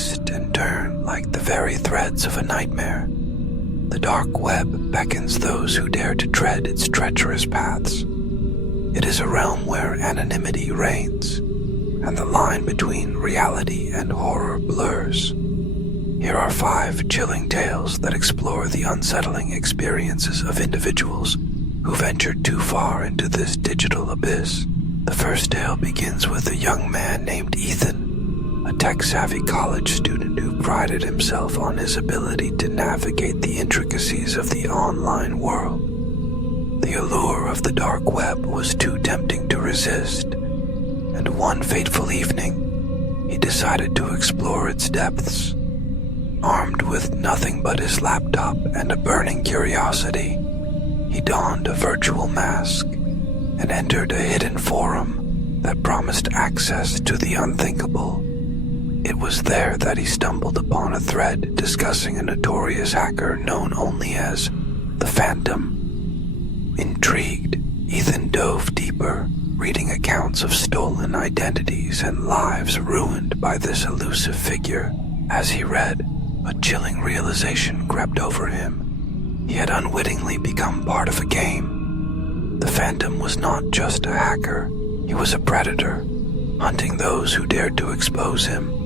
twist and turn like the very threads of a nightmare. The dark web beckons those who dare to tread its treacherous paths. It is a realm where anonymity reigns, and the line between reality and horror blurs. Here are 5 chilling tales that explore the unsettling experiences of individuals who ventured too far into this digital abyss. The first tale begins with a young man named Ethan, a tech-savvy college student who prided himself on his ability to navigate the intricacies of the online world. The allure of the dark web was too tempting to resist, and one fateful evening, he decided to explore its depths. Armed with nothing but his laptop and a burning curiosity, he donned a virtual mask and entered a hidden forum that promised access to the unthinkable. It was there that he stumbled upon a thread discussing a notorious hacker known only as the Phantom. Intrigued, Ethan dove deeper, reading accounts of stolen identities and lives ruined by this elusive figure. As he read, a chilling realization crept over him. He had unwittingly become part of a game. The Phantom was not just a hacker, he was a predator, hunting those who dared to expose him.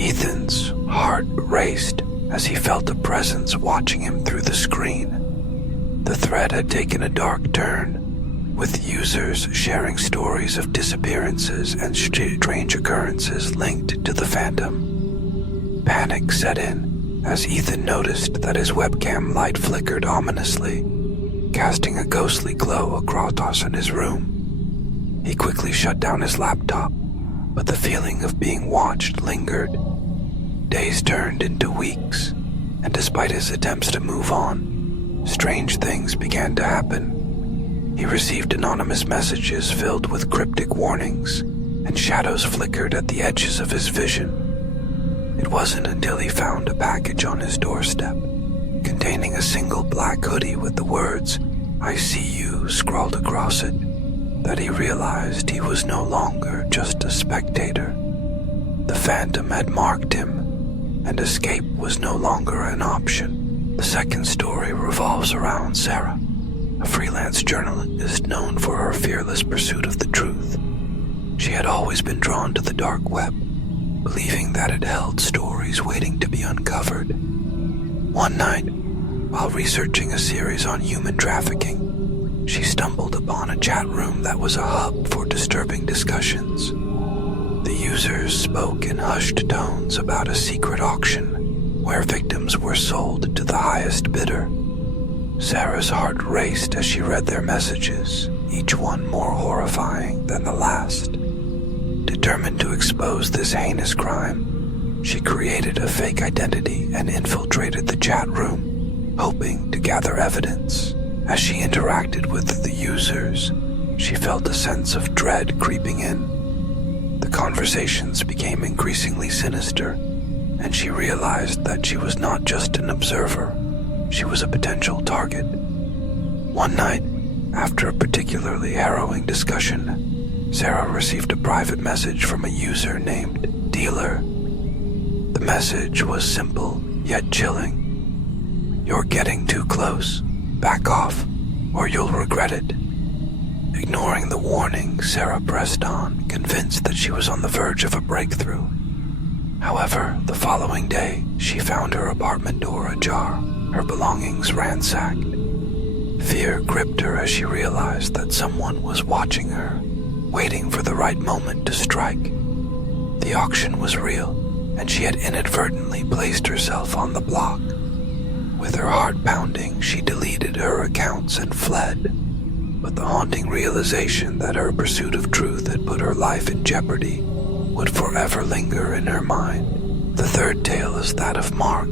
Ethan's heart raced as he felt a presence watching him through the screen. The thread had taken a dark turn, with users sharing stories of disappearances and strange occurrences linked to the Phantom. Panic set in as Ethan noticed that his webcam light flickered ominously, casting a ghostly glow across in his room. He quickly shut down his laptop, but the feeling of being watched lingered. Days turned into weeks, and despite his attempts to move on, strange things began to happen. He received anonymous messages filled with cryptic warnings, and shadows flickered at the edges of his vision. It wasn't until he found a package on his doorstep, containing a single black hoodie with the words, "I see you," scrawled across it, that he realized he was no longer just a spectator. The Phantom had marked him, and escape was no longer an option. The second story revolves around Sarah, a freelance journalist known for her fearless pursuit of the truth. She had always been drawn to the dark web, believing that it held stories waiting to be uncovered. One night, while researching a series on human trafficking, she stumbled upon a chat room that was a hub for disturbing discussions. The users spoke in hushed tones about a secret auction where victims were sold to the highest bidder. Sarah's heart raced as she read their messages, each one more horrifying than the last. Determined to expose this heinous crime, she created a fake identity and infiltrated the chat room, hoping to gather evidence. As she interacted with the users, she felt a sense of dread creeping in. The conversations became increasingly sinister, and she realized that she was not just an observer, she was a potential target. One night, after a particularly harrowing discussion, Sarah received a private message from a user named Dealer. The message was simple, yet chilling. "You're getting too close. Back off, or you'll regret it." Ignoring the warning, Sarah pressed on, convinced that she was on the verge of a breakthrough. However, the following day, she found her apartment door ajar, her belongings ransacked. Fear gripped her as she realized that someone was watching her, waiting for the right moment to strike. The auction was real, and she had inadvertently placed herself on the block. With her heart pounding, she deleted her accounts and fled. But the haunting realization that her pursuit of truth had put her life in jeopardy would forever linger in her mind. The third tale is that of Mark,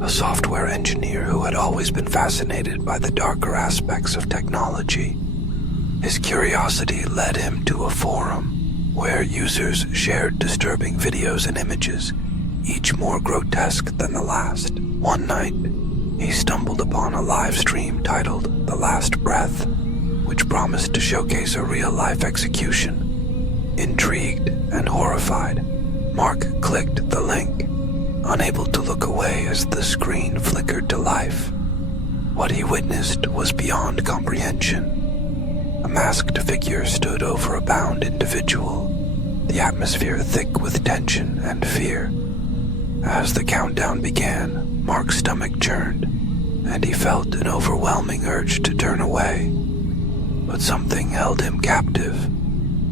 a software engineer who had always been fascinated by the darker aspects of technology. His curiosity led him to a forum where users shared disturbing videos and images, each more grotesque than the last. One night, he stumbled upon a live stream titled "The Last Breath," which promised to showcase a real-life execution. Intrigued and horrified, Mark clicked the link, unable to look away as the screen flickered to life. What he witnessed was beyond comprehension. A masked figure stood over a bound individual, the atmosphere thick with tension and fear. As the countdown began, Mark's stomach churned, and he felt an overwhelming urge to turn away. But something held him captive,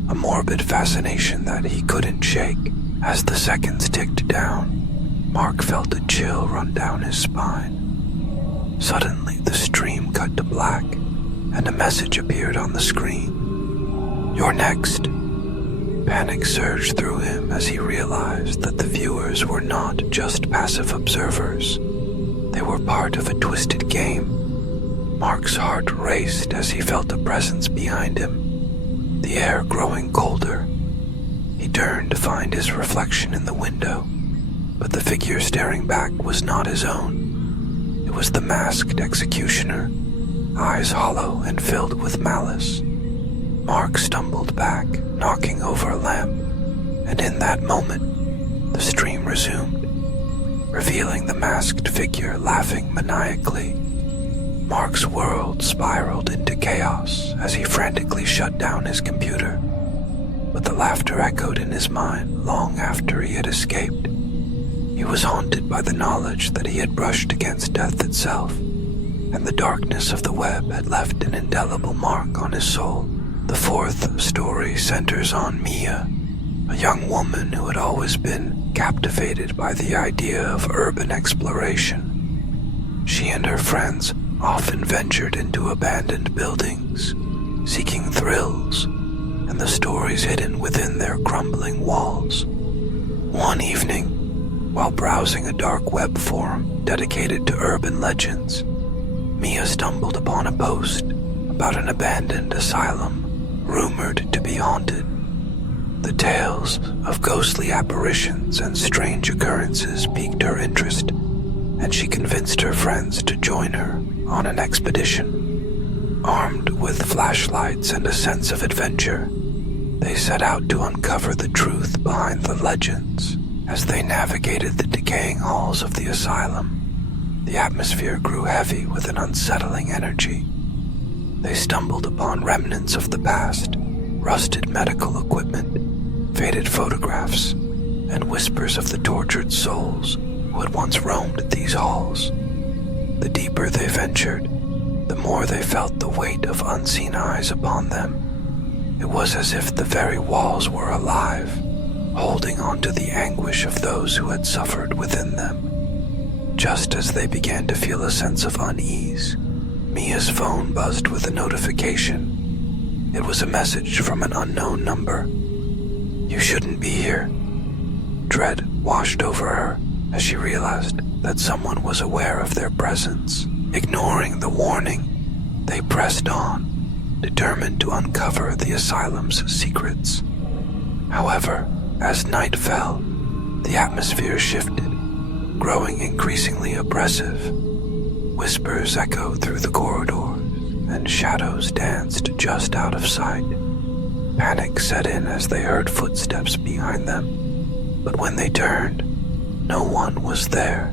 a morbid fascination that he couldn't shake. As the seconds ticked down, Mark felt a chill run down his spine. Suddenly, the stream cut to black, and a message appeared on the screen. "You're next." Panic surged through him as he realized that the viewers were not just passive observers. They were part of a twisted game. Mark's heart raced as he felt a presence behind him, the air growing colder. He turned to find his reflection in the window, but the figure staring back was not his own. It was the masked executioner, eyes hollow and filled with malice. Mark stumbled back, knocking over a lamp, and in that moment, the stream resumed, revealing the masked figure laughing maniacally. Mark's world spiraled into chaos as he frantically shut down his computer, but the laughter echoed in his mind long after he had escaped. He was haunted by the knowledge that he had brushed against death itself, and the darkness of the web had left an indelible mark on his soul. The fourth story centers on Mia, a young woman who had always been captivated by the idea of urban exploration. She and her friends often ventured into abandoned buildings, seeking thrills and the stories hidden within their crumbling walls. One evening, while browsing a dark web forum dedicated to urban legends, Mia stumbled upon a post about an abandoned asylum rumored to be haunted. The tales of ghostly apparitions and strange occurrences piqued her interest, and she convinced her friends to join her on an expedition. Armed with flashlights and a sense of adventure, they set out to uncover the truth behind the legends. As they navigated the decaying halls of the asylum, the atmosphere grew heavy with an unsettling energy. They stumbled upon remnants of the past, rusted medical equipment, faded photographs, and whispers of the tortured souls who had once roamed these halls. The deeper they ventured, the more they felt the weight of unseen eyes upon them. It was as if the very walls were alive, holding on to the anguish of those who had suffered within them. Just as they began to feel a sense of unease, Mia's phone buzzed with a notification. It was a message from an unknown number. "You shouldn't be here." Dread washed over her as she realized that someone was aware of their presence. Ignoring the warning, they pressed on, determined to uncover the asylum's secrets. However, as night fell, the atmosphere shifted, growing increasingly oppressive. Whispers echoed through the corridors, and shadows danced just out of sight. Panic set in as they heard footsteps behind them, but when they turned, no one was there.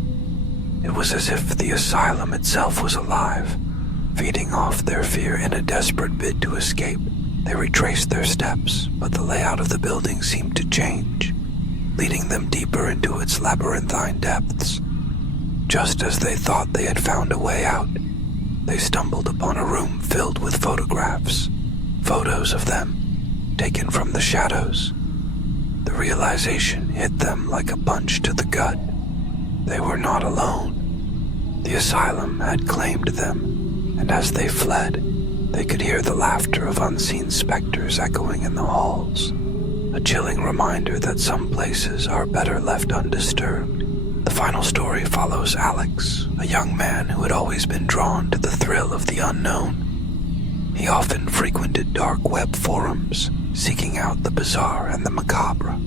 It was as if the asylum itself was alive, feeding off their fear in a desperate bid to escape. They retraced their steps, but the layout of the building seemed to change, leading them deeper into its labyrinthine depths. Just as they thought they had found a way out, they stumbled upon a room filled with photographs, photos of them, taken from the shadows. The realization hit them like a punch to the gut. They were not alone. The asylum had claimed them, and as they fled, they could hear the laughter of unseen specters echoing in the halls, a chilling reminder that some places are better left undisturbed. The final story follows Alex, a young man who had always been drawn to the thrill of the unknown. He often frequented dark web forums, seeking out the bizarre and the macabre.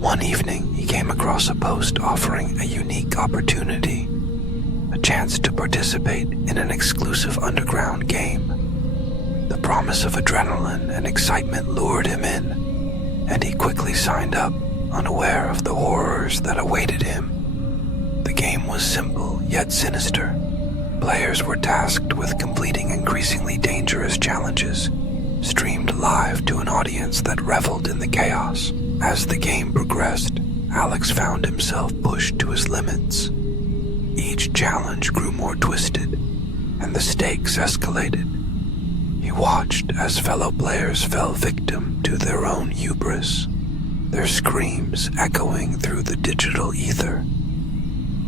One evening, he came across a post offering a unique opportunity, a chance to participate in an exclusive underground game. The promise of adrenaline and excitement lured him in, and he quickly signed up, unaware of the horrors that awaited him. was simple yet sinister. Players were tasked with completing increasingly dangerous challenges, streamed live to an audience that reveled in the chaos. As the game progressed, Alex found himself pushed to his limits. Each challenge grew more twisted, and the stakes escalated. He watched as fellow players fell victim to their own hubris, their screams echoing through the digital ether.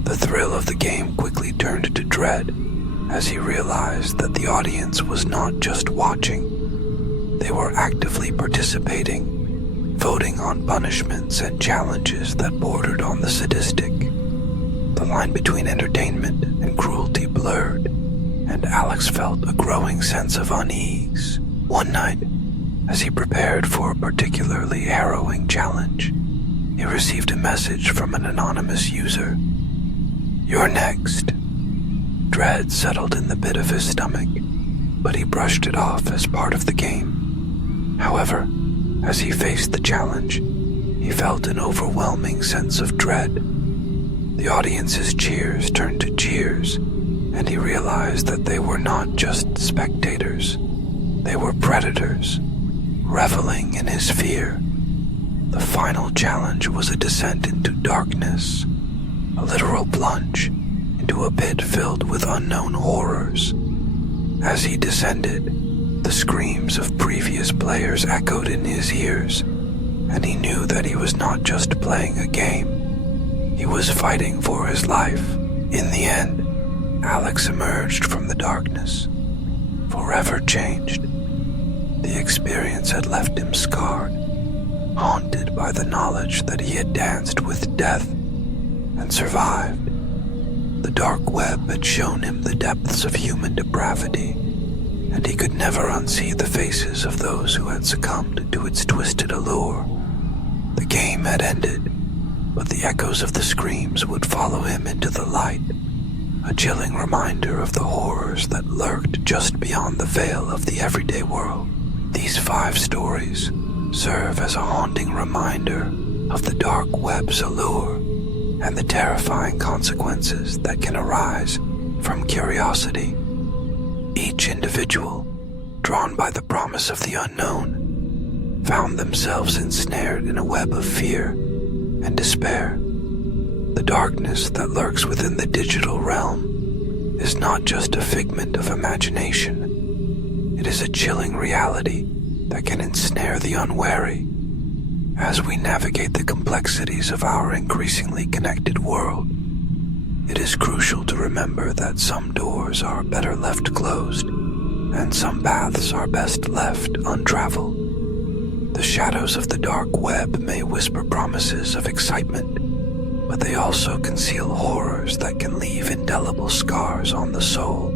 The thrill of the game quickly turned to dread as he realized that the audience was not just watching. They were actively participating, voting on punishments and challenges that bordered on the sadistic. The line between entertainment and cruelty blurred, and Alex felt a growing sense of unease. One night, as he prepared for a particularly harrowing challenge, he received a message from an anonymous user. "You're next." Dread settled in the pit of his stomach, but he brushed it off as part of the game. However, as he faced the challenge, he felt an overwhelming sense of dread. The audience's cheers turned to jeers, and he realized that they were not just spectators. They were predators, reveling in his fear. The final challenge was a descent into darkness, a literal plunge into a pit filled with unknown horrors. As he descended, the screams of previous players echoed in his ears, and he knew that he was not just playing a game. He was fighting for his life. In the end, Alex emerged from the darkness, forever changed. The experience had left him scarred, haunted by the knowledge that he had danced with death and survived. The dark web had shown him the depths of human depravity, and he could never unsee the faces of those who had succumbed to its twisted allure. The game had ended, but the echoes of the screams would follow him into the light, a chilling reminder of the horrors that lurked just beyond the veil of the everyday world. These 5 stories serve as a haunting reminder of the dark web's allure and the terrifying consequences that can arise from curiosity. Each individual, drawn by the promise of the unknown, found themselves ensnared in a web of fear and despair. The darkness that lurks within the digital realm is not just a figment of imagination. It is a chilling reality that can ensnare the unwary. As we navigate the complexities of our increasingly connected world, it is crucial to remember that some doors are better left closed, and some paths are best left untraveled. The shadows of the dark web may whisper promises of excitement, but they also conceal horrors that can leave indelible scars on the soul.